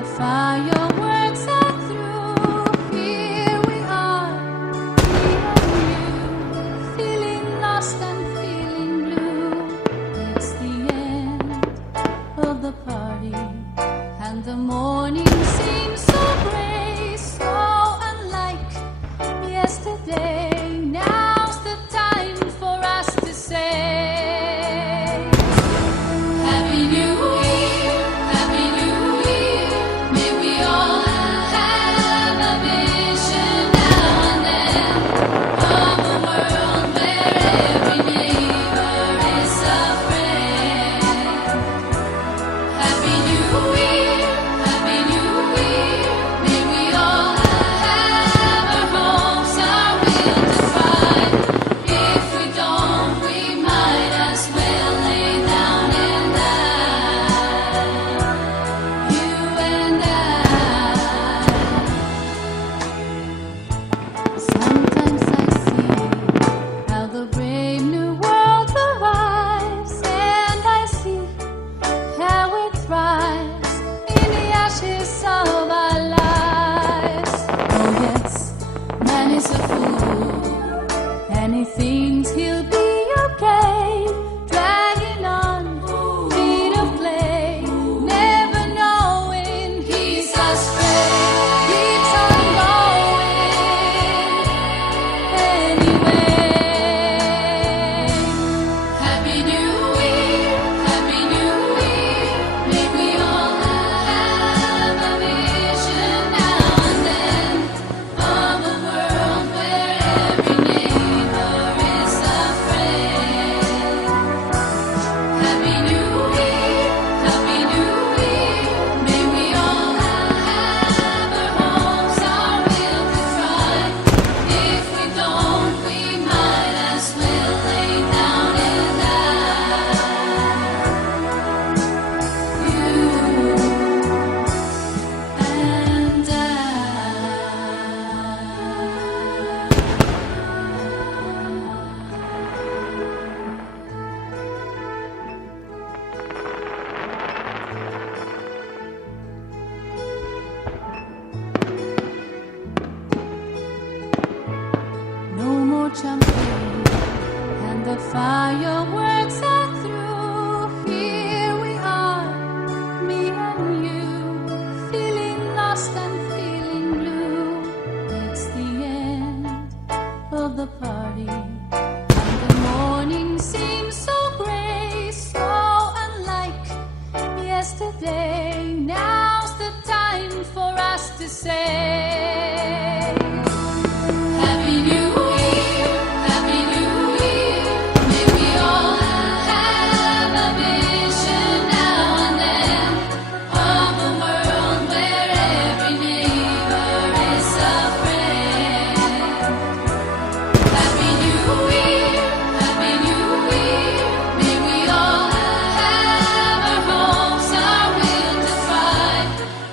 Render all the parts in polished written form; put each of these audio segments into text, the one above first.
the fireworks are through. Here we are, me and you, feeling lost and feeling blue. It's the end of the party, and the morning seems so gray, so unlike yesterday. Now's the time for us to say Happy New Year, Happy New Year. May we all have a vision now and then of a world where every neighbor is a friend. Happy New Year, Happy New Year. May we all have our hopes, our will to try. If we don't, we might as well lay down and die. You and I. Sometimes I see how the brave new world arrives, and I see how it thrives in the ashes of our lives. Oh yes, man is a fool, and he thinks he'll be okay, dragging on feet of clay, never knowing he's astray. Keeps on going anyway. Happy New Year, Happy New Year. May we all have a vision now and then of a world where every neighbor is a friend. Happy New Year, Happy New Year. May we all have our hopes, our will to try. If we don't, we might as well lay down and die. You and no more champagne, and the fireworks are through. Here we are, me and you, feeling lost and feeling blue. It's the end of the party, and the morning seems so gray, so unlike yesterday. Now's the time for us to say Happy New Year, Happy New Year. May we all have a vision now and then of a world where every neighbor is a friend. Happy New Year, Happy New Year. May we all have our hopes, our will to try.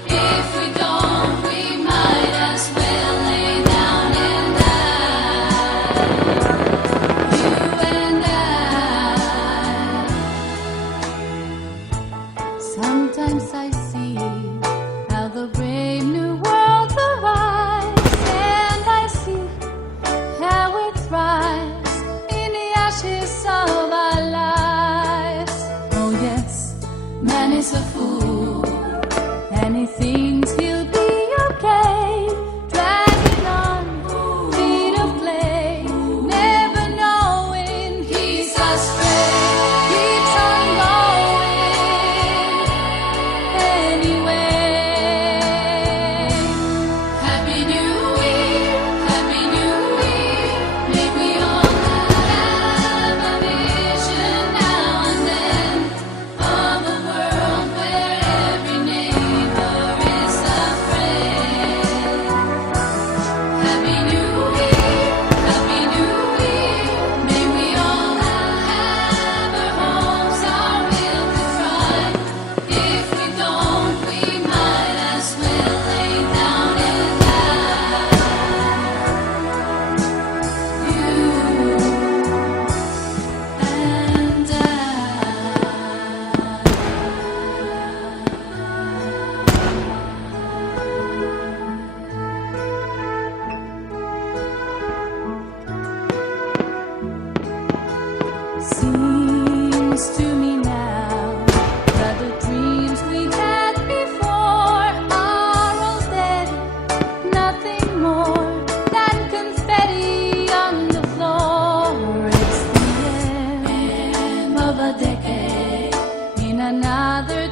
If we don't, we might as well lay down and die. You and I. Sometimes I see how the brave new world arrives, and I see how it thrives in the ashes of our lives. Oh yes, man is a fool, and he thinks he'll be okay, dragging on feet of clay, never knowing he's astray. Keeps on going anyway. Happy New Year, Happy New Year. May we all have a vision now and then of a world where every neighbor another